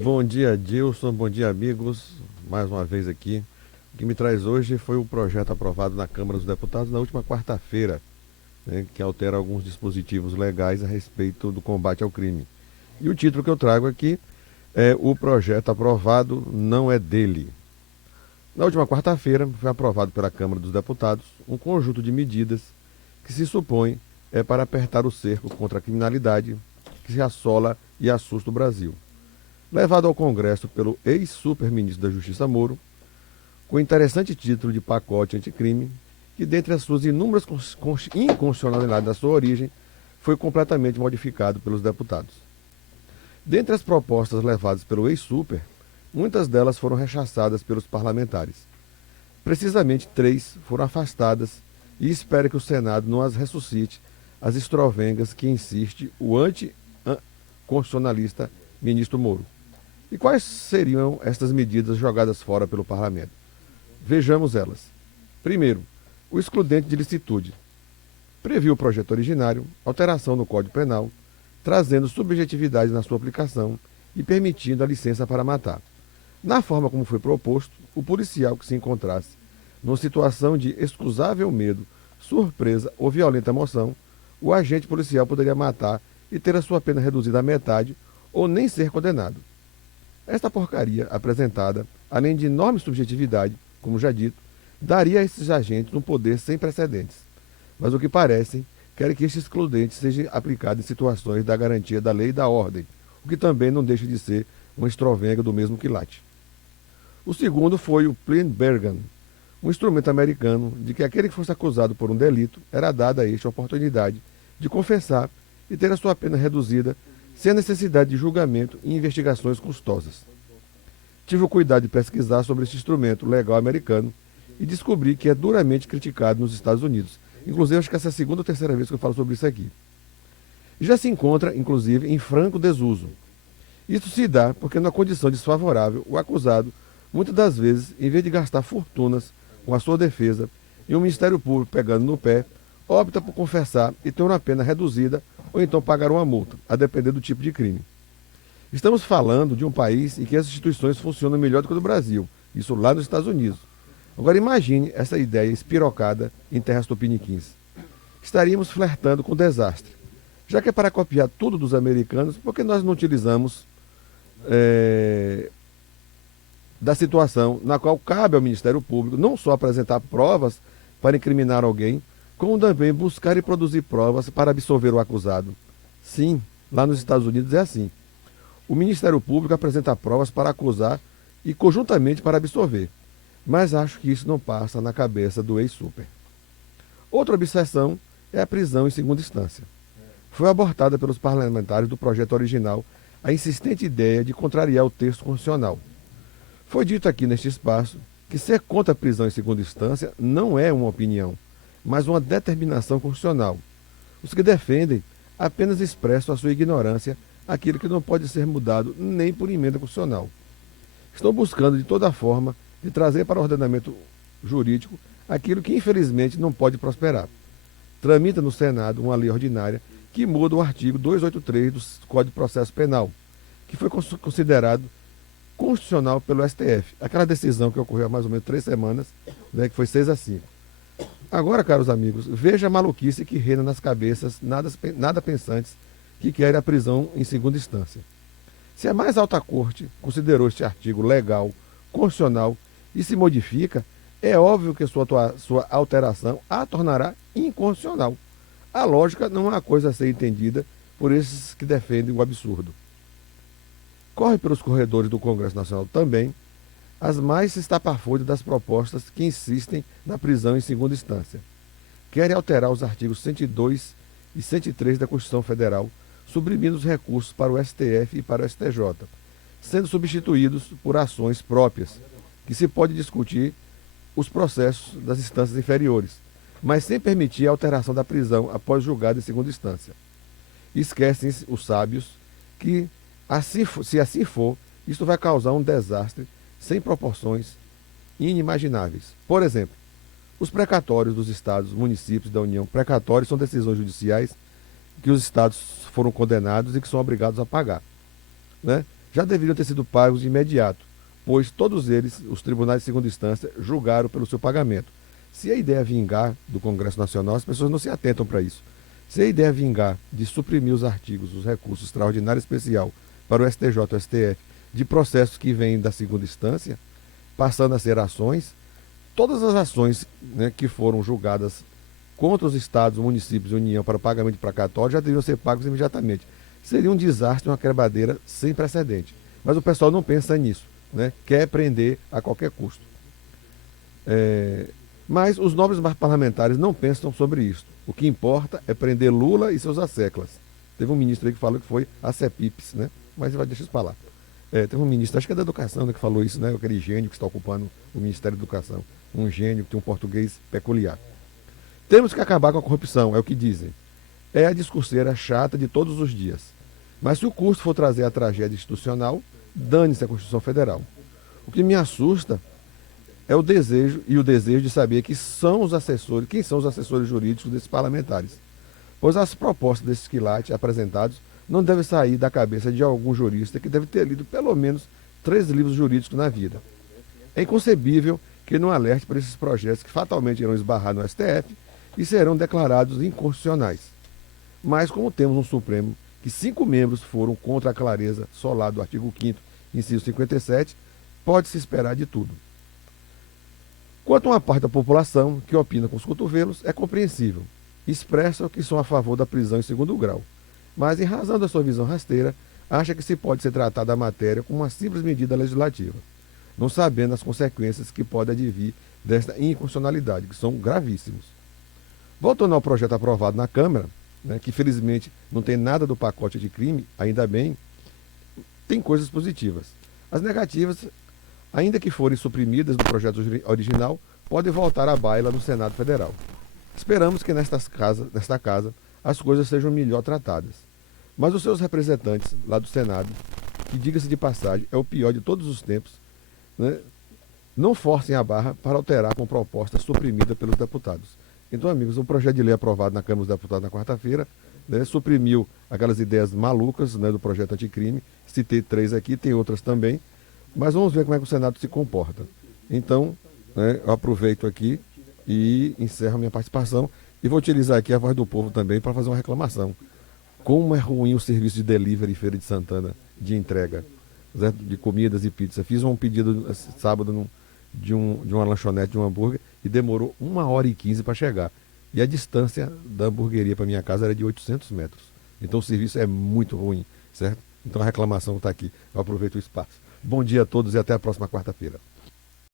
Bom dia, Dilson. Bom dia, amigos. Mais uma vez aqui. O que me traz hoje foi o projeto aprovado na Câmara dos Deputados na última quarta-feira, né, que altera alguns dispositivos legais a respeito do combate ao crime. E o título que eu trago aqui é: O projeto aprovado não é dele. Na última quarta-feira, foi aprovado pela Câmara dos Deputados um conjunto de medidas que se supõe para apertar o cerco contra a criminalidade que se assola e assusta o Brasil. Levado ao Congresso pelo ex-super-ministro da Justiça Moro, com o interessante título de pacote anticrime, que, dentre as suas inúmeras inconstitucionalidades da sua origem, foi completamente modificado pelos deputados. Dentre as propostas levadas pelo ex-super, muitas delas foram rechaçadas pelos parlamentares. Precisamente 3 foram afastadas e espera que o Senado não as ressuscite as estrovengas que insiste o anticonstitucionalista ministro Moro. E quais seriam estas medidas jogadas fora pelo parlamento? Vejamos elas. Primeiro, o excludente de licitude. Previu o projeto originário alteração no Código Penal, trazendo subjetividade na sua aplicação e permitindo a licença para matar. Na forma como foi proposto, o policial que se encontrasse numa situação de excusável medo, surpresa ou violenta emoção, o agente policial poderia matar e ter a sua pena reduzida à metade ou nem ser condenado. Esta porcaria apresentada, além de enorme subjetividade, como já dito, daria a esses agentes um poder sem precedentes. Mas o que parecem, querem que este excludente seja aplicado em situações da garantia da lei e da ordem, o que também não deixa de ser uma estrovenga do mesmo quilate. O segundo foi o Plea Bargain, um instrumento americano de que aquele que fosse acusado por um delito era dada a este a oportunidade de confessar e ter a sua pena reduzida sem a necessidade de julgamento e investigações custosas. Tive o cuidado de pesquisar sobre este instrumento legal americano e descobri que é duramente criticado nos Estados Unidos. Inclusive, acho que essa é a segunda ou terceira vez que eu falo sobre isso aqui. E já se encontra, inclusive, em franco desuso. Isso se dá porque, numa condição desfavorável, o acusado, muitas das vezes, em vez de gastar fortunas com a sua defesa e o Ministério Público pegando no pé, opta por confessar e ter uma pena reduzida ou então pagar uma multa, a depender do tipo de crime. Estamos falando de um país em que as instituições funcionam melhor do que no Brasil, isso lá nos Estados Unidos. Agora imagine essa ideia espirocada em terras tupiniquins. Estaríamos flertando com o desastre. Já que é para copiar tudo dos americanos, por que nós não utilizamos da situação na qual cabe ao Ministério Público não só apresentar provas para incriminar alguém, como também buscar e produzir provas para absolver o acusado? Sim, lá nos Estados Unidos é assim. O Ministério Público apresenta provas para acusar e conjuntamente para absolver. Mas acho que isso não passa na cabeça do ex-super. Outra obsessão é a prisão em segunda instância. Foi abortada pelos parlamentares do projeto original a insistente ideia de contrariar o texto constitucional. Foi dito aqui neste espaço que ser contra a prisão em segunda instância não é uma opinião, mas uma determinação constitucional. Os que defendem apenas expressam a sua ignorância aquilo que não pode ser mudado nem por emenda constitucional. Estão buscando de toda forma de trazer para o ordenamento jurídico aquilo que infelizmente não pode prosperar. Tramita no Senado uma lei ordinária que muda o artigo 283 do Código de Processo Penal, que foi considerado constitucional pelo STF. Aquela decisão que ocorreu há mais ou menos 3 semanas, né, que foi 6-5. Agora, caros amigos, veja a maluquice que reina nas cabeças nada pensantes que querem a prisão em segunda instância. Se a mais alta corte considerou este artigo legal, constitucional e se modifica, é óbvio que sua alteração a tornará inconstitucional. A lógica não é uma coisa a ser entendida por esses que defendem o absurdo. Corre pelos corredores do Congresso Nacional também as mais estapafúrdias das propostas que insistem na prisão em segunda instância. Querem alterar os artigos 102 e 103 da Constituição Federal, suprimindo os recursos para o STF e para o STJ, sendo substituídos por ações próprias, que se pode discutir os processos das instâncias inferiores, mas sem permitir a alteração da prisão após julgado em segunda instância. Esquecem os sábios que, se assim for, isso vai causar um desastre sem proporções inimagináveis. Por exemplo, os precatórios dos estados, municípios da União. Precatórios são decisões judiciais que os estados foram condenados e que são obrigados a pagar, né? já deveriam ter sido pagos de imediato, pois todos eles, os tribunais de segunda instância, julgaram pelo seu pagamento. Se a ideia é vingar do Congresso Nacional, as pessoas não se atentam para isso. Se a ideia é vingar de suprimir os artigos, os recursos extraordinário especial para o STJ e o STF, de processos que vêm da segunda instância, passando a ser ações, todas as ações, né, que foram julgadas contra os estados, municípios e União para o pagamento de precatório já deveriam ser pagos imediatamente. Seria um desastre, uma quebradeira sem precedente. Mas o pessoal não pensa nisso, né? Quer prender a qualquer custo. Mas os nobres parlamentares não pensam sobre isso. O que importa é prender Lula e seus asseclas. Teve um ministro aí que falou que foi a CEPIPs, né? Mas deixa isso para lá. Teve um ministro, acho que é da Educação, né, que falou isso, né? Aquele gênio que está ocupando o Ministério da Educação. Um gênio que tem um português peculiar. Temos que acabar com a corrupção, é o que dizem. É a discurseira chata de todos os dias. Mas se o custo for trazer a tragédia institucional, dane-se a Constituição Federal. O que me assusta é o desejo de saber quem são os assessores jurídicos desses parlamentares. Pois as propostas desses quilates apresentados não devem sair da cabeça de algum jurista que deve ter lido pelo menos 3 livros jurídicos na vida. É inconcebível que não alerte para esses projetos que fatalmente irão esbarrar no STF e serão declarados inconstitucionais. Mas como temos um Supremo que 5 membros foram contra a clareza solar do artigo 5º, inciso 57, pode-se esperar de tudo. Quanto a uma parte da população que opina com os cotovelos, é compreensível. Expressam que são a favor da prisão em segundo grau, mas em razão da sua visão rasteira, acha que se pode ser tratada a matéria como uma simples medida legislativa, não sabendo as consequências que podem advir desta inconstitucionalidade, que são gravíssimos. Voltando ao projeto aprovado na Câmara, né, que felizmente não tem nada do pacote de crime, ainda bem, tem coisas positivas. As negativas, ainda que forem suprimidas do projeto original, podem voltar à baila no Senado Federal. Esperamos que nesta casa as coisas sejam melhor tratadas. Mas os seus representantes lá do Senado, que diga-se de passagem, é o pior de todos os tempos, né, não forcem a barra para alterar com proposta suprimida pelos deputados. Então, amigos, o projeto de lei aprovado na Câmara dos Deputados na quarta-feira, né, suprimiu aquelas ideias malucas, né, do projeto anticrime. Citei 3 aqui, tem outras também, mas vamos ver como é que o Senado se comporta. Então, né, eu aproveito aqui e encerro minha participação e vou utilizar aqui a Voz do Povo também para fazer uma reclamação. Como é ruim o serviço de delivery em Feira de Santana, de entrega, certo? De comidas e pizza. Fiz um pedido sábado de uma lanchonete, de um hambúrguer, e demorou 1h15 para chegar. E a distância da hamburgueria para minha casa era de 800 metros. Então o serviço é muito ruim, certo? Então a reclamação está aqui. Eu aproveito o espaço. Bom dia a todos e até a próxima quarta-feira.